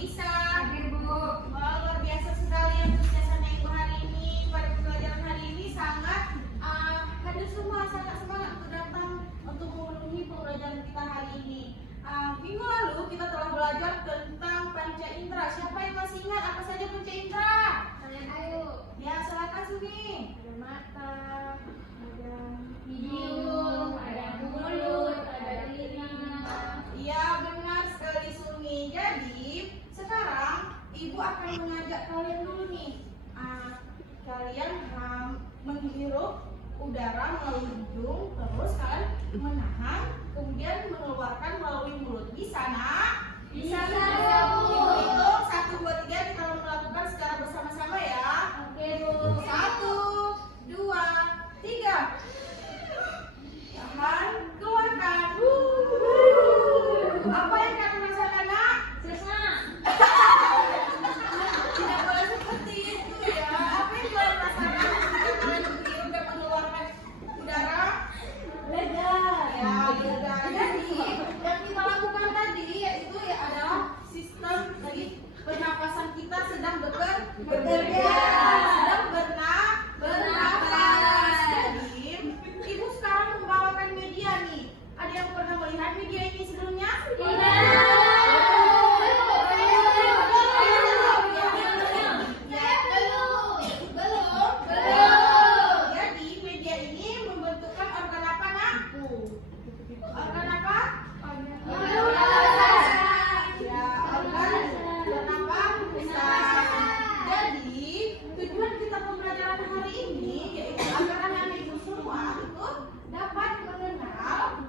bisa. Oke, Bu. Wah, luar biasa sekali yang kebiasaan Ibu hari ini. Pada pembelajaran hari ini sangat hadir semua, sangat semangat untuk datang untuk memenuhi pembelajaran kita hari ini. Minggu lalu kita telah belajar tentang panca indera. Siapa yang masih ingat apa saja panca indera? Ayo. Ya, silakan Sumi. Ada mata, ada hidung, ada mulut, ada telinga. Iya, benar sekali Sumi. Jadi, sekarang Ibu akan mengajak kalian dulu nih. Kalian menghirup udara melalui hidung, terus kalian menahan, kemudian mengeluarkan melalui mulut. Bisa, Nak? Bisa, Bu. Ibu hitung 1, 2, 3, kita melakukan secara bersama-sama ya. Oke, Bu. 1, 2, 3. Tahan, keluarkan. Apa yang kalian rasakan, Nak? Sesak. Tidak boleh seperti itu ya. Apa yang kalian rasakan ketika kalian menghirup dan mengeluarkan udara? Lega. Ya, lega. Jadi yang kita lakukan tadi yaitu ya adalah sistem tadi pernapasan kita sedang bekerja, sedang bernapas. Jadi Ibu sekarang membawakan media nih. Ada yang pernah melihat media ini sebelumnya? Jadi media ini membentukkan organ apa, Nak? Organ apa? Ya, organ pernapasan. Jadi tujuan kita pembelajaran hari ini yaitu agar anak ibu semua itu dapat mengenal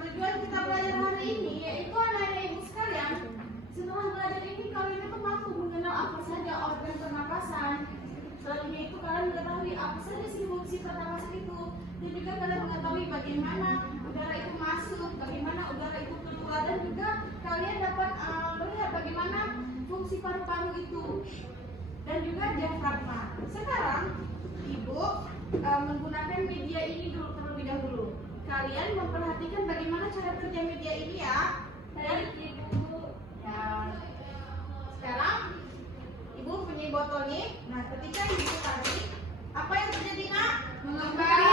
tujuan kita belajar hari ini yaitu anak-anak ibu sekalian. Setelah belajar ini kalian itu mampu mengenal apa saja organ pernapasan. Selanjutnya itu kalian mengetahui apa saja sih fungsi pernapasan itu. Dan juga kalian mengetahui bagaimana udara itu masuk, bagaimana udara itu keluar, dan juga kalian dapat melihat bagaimana fungsi paru-paru itu dan juga diafragma. Sekarang Ibu menggunakan media ini dulu terlebih dahulu. Kalian memperhatikan bagaimana cara kerja media ini ya. Baik, Ibu. Ya. Sekarang Ibu punya botol nih. Nah, ketika Ibu tarik, apa yang terjadi, Nak? Mengembang.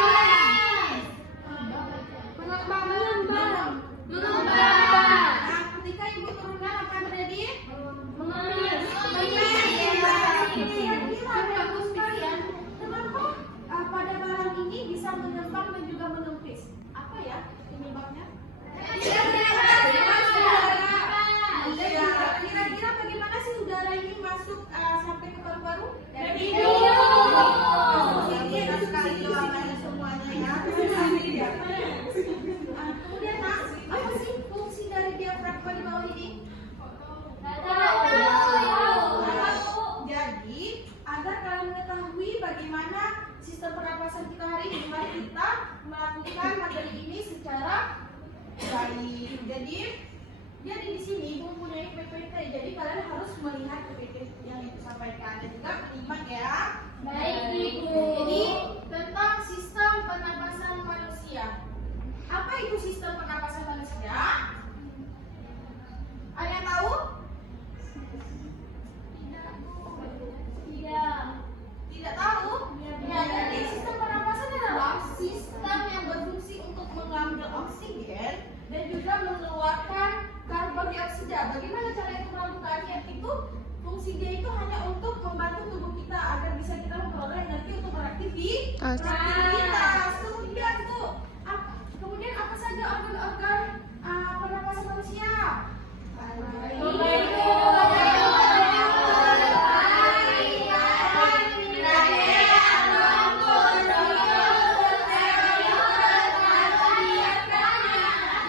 Nah, ketika Ibu turunkan apa yang terjadi? Kira-kira bagus sekalian. Kenapa pada barang ini bisa mengembang dan juga menempis? Apa ya penyebabnya? Kira-kira bagaimana sih udara ini masuk sampai ke paru-paru? Dari hidung. Ini enak sekali jawabannya semuanya ya. Kemudian Nak, apa sih fungsi dari diafragma di bawah ini? Jadi, agar kalian mengetahui bagaimana sistem pernapasan kita hari ini, mari kita melakukan materi ini secara baik. Jadi di sini Ibu mempunyai PPT, jadi kalian harus melihat PPT yang Ibu sampaikan dan juga menyimak ya. Baik, Ibu. Ini tentang sistem pernapasan manusia. Apa itu sistem pernapasan manusia? Ada yang tahu? Tidak tahu? Ya, jadi sistem pernapasan adalah sistem di Tas. aktivitas. Kemudian tuh, kemudian apa saja organ-organ pernapasan manusia?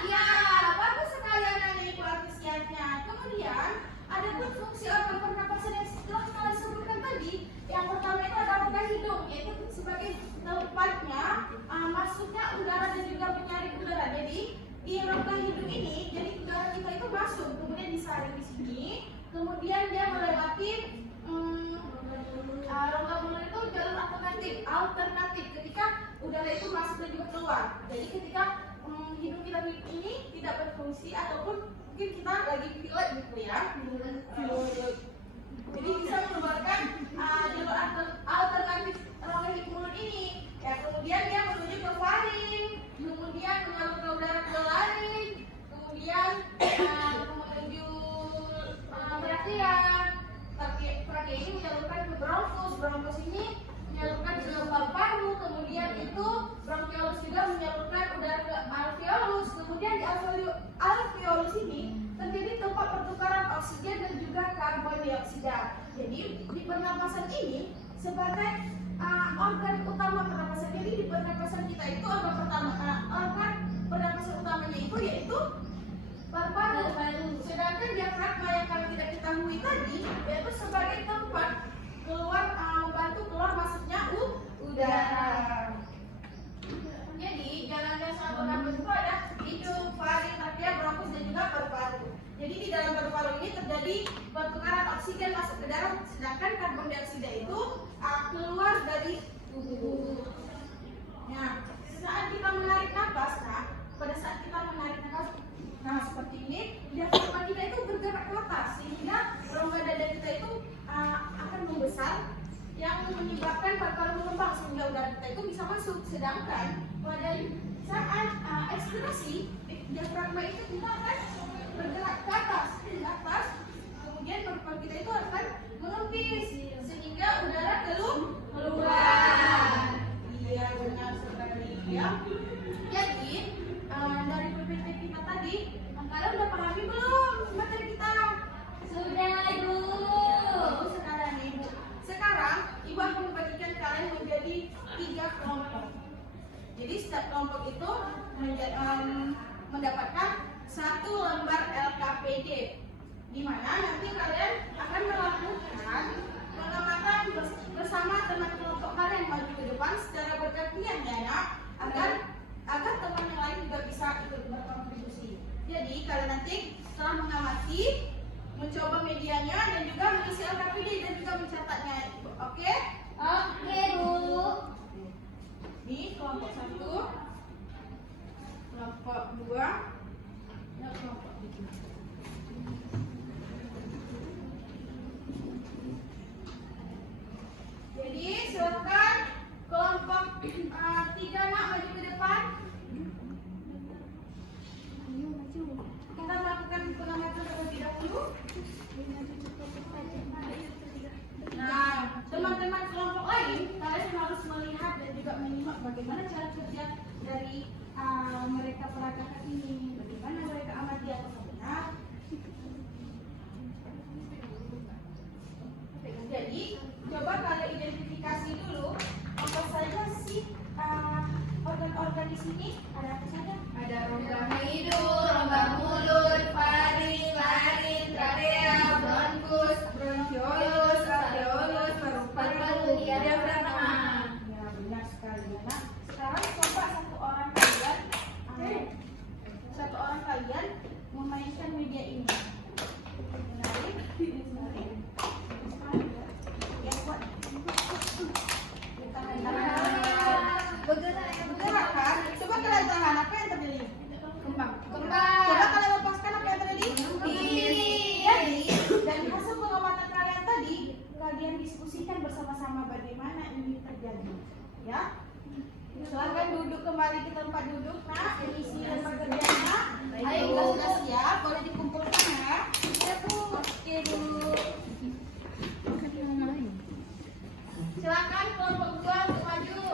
Iya, bagus sekali anak-anak pengertiannya. Kemudian ada pun fungsi organ pernapasan yang telah kalian sebutkan tadi. Yang pertama itu ada rongga hidung, yaitu sebagai tempatnya masuknya udara dan juga penyaring udara. Jadi di rongga hidung ini, jadi udara kita itu masuk, kemudian disaring di sini, kemudian dia melewati rongga mulut itu jalur alternatif ketika udara itu masuk dan juga keluar. Jadi ketika hidung kita ini tidak berfungsi ataupun mungkin kita lagi pilek gitu ya, jadi bisa mengeluarkan jalur alternatif rongga hidung mulut ini. Ya, kemudian dia menuju ke faring, kemudian menyalurkan udara ke laring, kemudian menuju trakea. Trakea ini menyalurkan ke bronkus ini menyalurkan ke paru-paru, kemudian itu bronkiolus juga menyalurkan udara ke alveolus. Kemudian di alveolus ini terjadi tempat pertukaran oksigen dan juga karbon dioksida. Jadi di pernapasan ini sebagai organ utama pernapasan. Jadi di pernapasan kita itu organ pernapasan utamanya itu yaitu paru-paru. Sedangkan diafragma yang kalau tidak ketahui tadi yaitu sebagai tempat membantu keluar masuknya udara. Jadi jalan-jalan saat bernapas itu ada hidung, faring, trakea, bronkus dan juga paru-paru. Jadi di dalam paru-paru ini terjadi pertukaran oksigen masuk ke dalam, sedangkan karbon dioksida itu keluar dari tubuh. Nah, saat kita menarik nafas, pada saat kita menarik nafas, seperti ini, diafragma kita itu bergerak ke atas sehingga rongga dada kita itu akan membesar, yang menyebabkan paru-paru mengembang sehingga udara kita itu bisa masuk. Sedangkan pada saat ekspirasi, diafragma itu kita akan bergerak ke atas, kemudian paru-paru kita itu akan menempis sehingga udara keluar. Iya, benar sekali ya. Jadi dari PPT kita tadi, kalian udah pahami belum materi kita? Sudah, Bu. Sekarang Ibu. Sekarang Ibu akan membagikan kalian menjadi 3 kelompok. Jadi setiap kelompok itu mendapatkan 1 lembar LKPD, di mana nanti kalian akan melakukan pengamatan bersama teman kelompok kalian maju ke depan secara bergantian ya nak, agar teman yang lain juga bisa ikut berkontribusi. Jadi kalian nanti setelah mengamati, mencoba medianya dan juga mengisi LKPD dan juga mencatatnya. Oke? Oke, Bu. Ini kelompok 1, kelompok 2, dan kelompok 3. Jadi silakan kelompok 3 nak maju ke depan. Kita melakukan pengamatan terlebih dahulu. Nah, teman-teman kelompok lain, kalian harus melihat dan juga menyimak bagaimana cara kerja dari mereka peragama ini, bagaimana mereka amati apakah benar. Jadi, coba kalian identifikasi dulu apa saja sih organ-organ di sini. Ada apa saja? Ada rongga hidung, rongga mulut, faring, laring, trakea, bronkus, Bronkiolus, alveolus, paru-paru, diafragma. Ya, benar sekali ya nak. Sekarang coba satu orang kalian memainkan media ini. Menarik. Ya, buat. Bergerak kan? Coba kalian tahan, apa yang terjadi? Kembang. Coba kalian lepaskan, apa yang terjadi? Jadi, dari hasil pengamatan kalian tadi, kalian diskusikan bersama-sama bagaimana ini terjadi. Ya, silakan duduk kembali ke tempat duduk. Nah, isi lembar kerjanya. Ayo, kita sudah siap, boleh dikumpulkan ya. Ya Bu. Oke Bu. Silakan kelompok 2 untuk maju.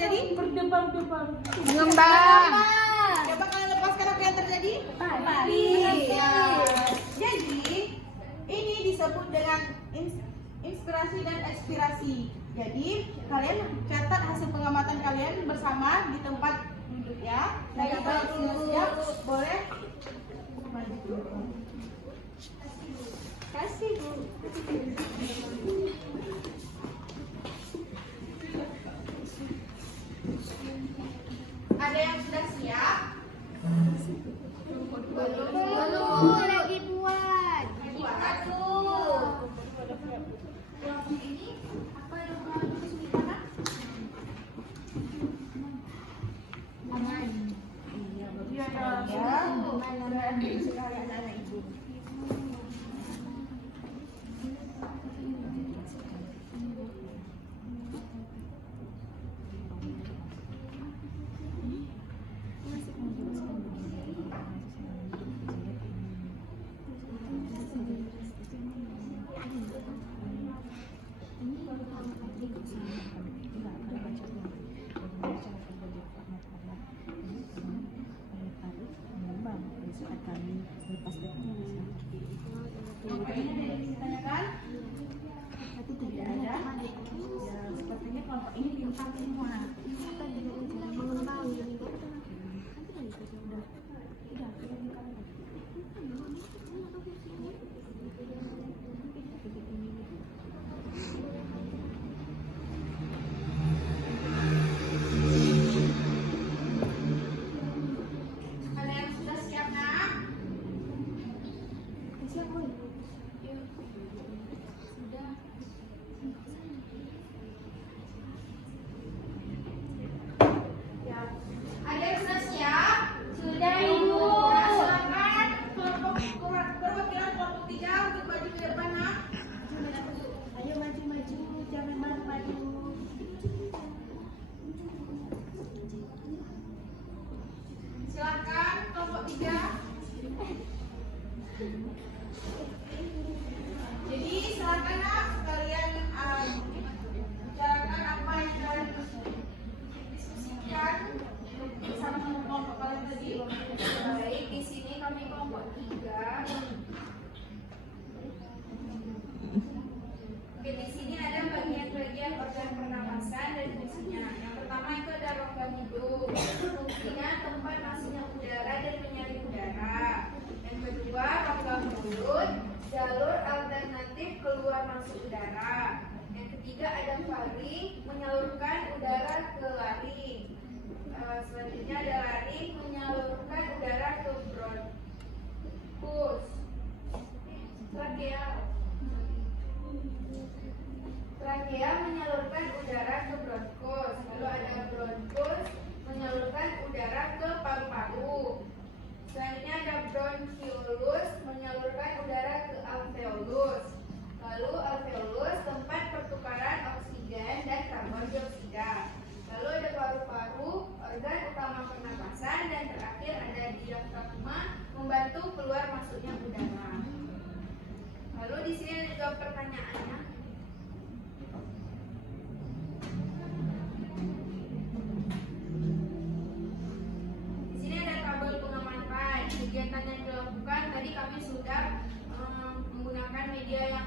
terjadi? Berdebar-debar. Mengembang. Coba kalian lepaskan apa yang terjadi? Padi. Ya. Jadi ini disebut dengan inspirasi dan ekspirasi. Jadi kalian catat hasil pengamatan kalian bersama di tempat duduk ya. Jadi kalau sudah siap boleh maju. Kasih Bu. Ada yang sudah siap? Belum lagi buat. Ini apa yang harus kita? Iya dong ya. Sekali anak ibu. Ditanyakan? Tidak ada. Ya, sepertinya kelompok ini pintar semua. Ada yang sudah siap nak? Ya. Ada yang sudah siap? Sudah, Ibu. Ya, silakan kelompok perwakilan kelompok 3 untuk maju ke depan nak. Ayo maju, jangan malu-malu. Silakan kelompok 3. Jadi silakan nak kalian bicarakan apa yang kalian diskusikan bersama kelompok kalian tadi. Baik, di sini kami kelompok 3. Oke, di sini ada bagian-bagian organ pernapasan dan fungsinya. Yang pertama itu ada rongga hidung. Fungsinya tempat masuknya udara dan menyaring udara. Yang kedua, rongga mulut, jalur alternatif keluar masuk udara. Yang ketiga ada faring, menyalurkan udara ke laring. Selanjutnya ada laring, menyalurkan udara ke bronkus. Trakea menyalurkan udara ke bronkus. Lalu ada bronkus menyalurkan udara ke paru-paru. Selanjutnya ada bronchiolus menyalurkan udara ke alveolus. Lalu alveolus tempat pertukaran oksigen dan karbon dioksida. Lalu ada paru-paru, organ utama pernapasan, dan terakhir ada diafragma membantu keluar masuknya udara. Lalu di sini ada juga pertanyaannya. Di sini ada tabel pengamatan. Kegiatan yang dilakukan tadi kami sudah menggunakan media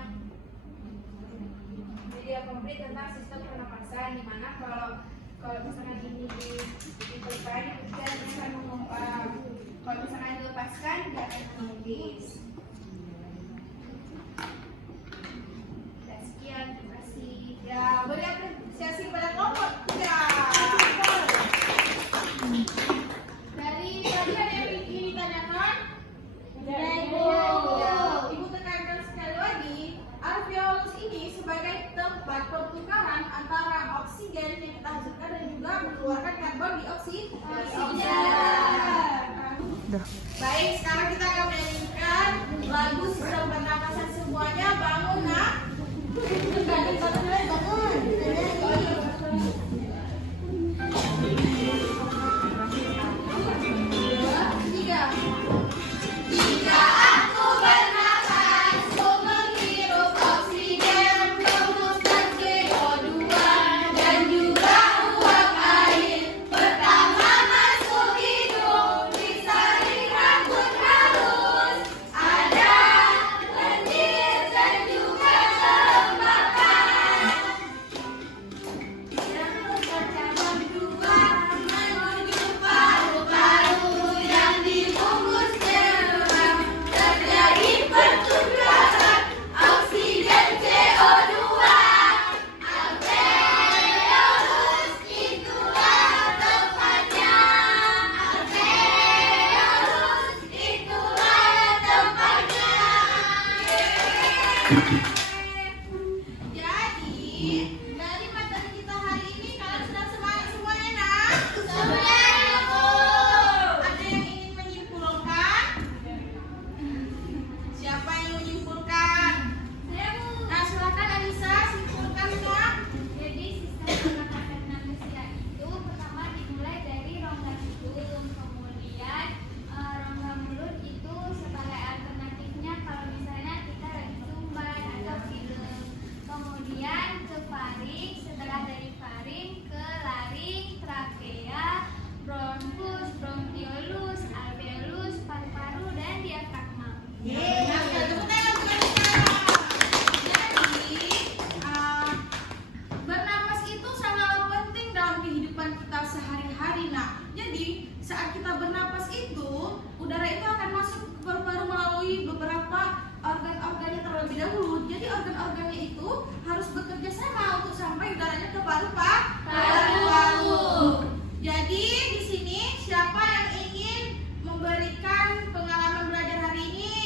komplit tentang sistem pernapasan, di mana kalau misalkan ini ditekan, dia akan mengembang. Kalau misalkan dilepaskan, dia akan menipis. Sekian, terima kasih. Ya, beri apresiasi kepada kelompok 3. Dari tadi ada yang ingin ditanyakan? Ibu. Ya, Ibu tekankan sekali lagi, alveolus ini sebagai tempat pertukaran antara oksigen yang kita hasilkan dan juga mengeluarkan karbon dioksida. Baik, sekarang kita akan menyanyikan lagu sistem pernapasan semuanya. Bangun nak. Dan juga uap air. dari materi kita hari ini kalian sudah semangat semuanya nak? Sudah, Ibu. Ada yang ingin menyimpulkan? Siapa yang menyimpulkan? Nah, silakan Anissa simpulkan nak. Jadi sistem penangkapan manusia itu pertama dimulai dari rongga hidung, kemudian rongga mulut itu sebagai alternatifnya kalau misalnya kita lagi sumbat atau film. Kemudian ke faring, setelah dari faring ke laring, trakea, bronkus, bronkiolus, alveolus, paru-paru dan diafragma. Nah, tepuk tangan untuk Anissa. Jadi, bernapas itu sangatlah penting dalam kehidupan kita sehari-hari. Nah, jadi saat kita bernapas itu, udara itu akan masuk ke paru-paru melalui beberapa organ-organnya terlebih dahulu. Jadi organ-organnya itu harus bekerja sama untuk sampai udaranya ke paru-paru. Jadi di sini siapa yang ingin memberikan pengalaman belajar hari ini?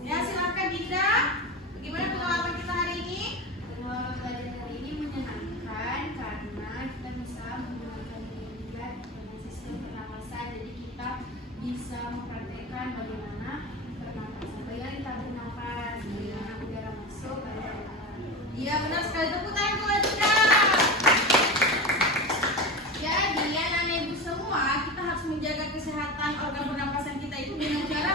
Ya, silakan Dinda. Bagaimana pengalaman kita hari ini? Pengalaman belajar hari ini menyenangkan karena kita bisa menggunakan dilihat dengan sistem pernapasan. Jadi kita bisa mempraktekkan bagaimana pernapasan, bagaimana kita bernapas, bagaimana udara masuk ke dalam. Iya, benar sekali. Tepuk tangan buat Dinda. Jadi anak-anak ibu semua, kita harus menjaga kesehatan organ pernapasan kita itu dengan cara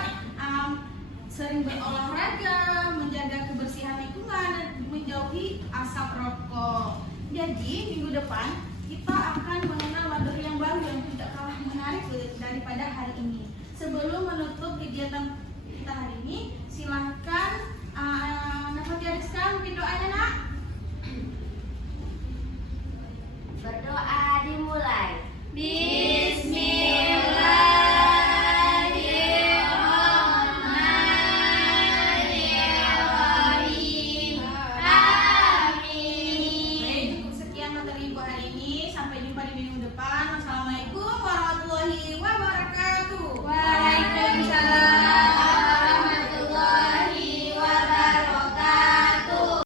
sering berolahraga, menjaga kebersihan lingkungan, dan menjauhi asap rokok. Jadi minggu depan kita akan mengenal materi yang baru yang tidak kalah menarik daripada hari ini. Sebelum menutup kegiatan kita hari ini, silahkan Nafati Ariska mungkin doanya nak. Berdoa dimulai. Bismillahirrahmanirrahim. Amin. Baik, cukup sekian materi ibu hari ini. Sampai jumpa di minggu depan. Wassalamualaikum warahmatullahi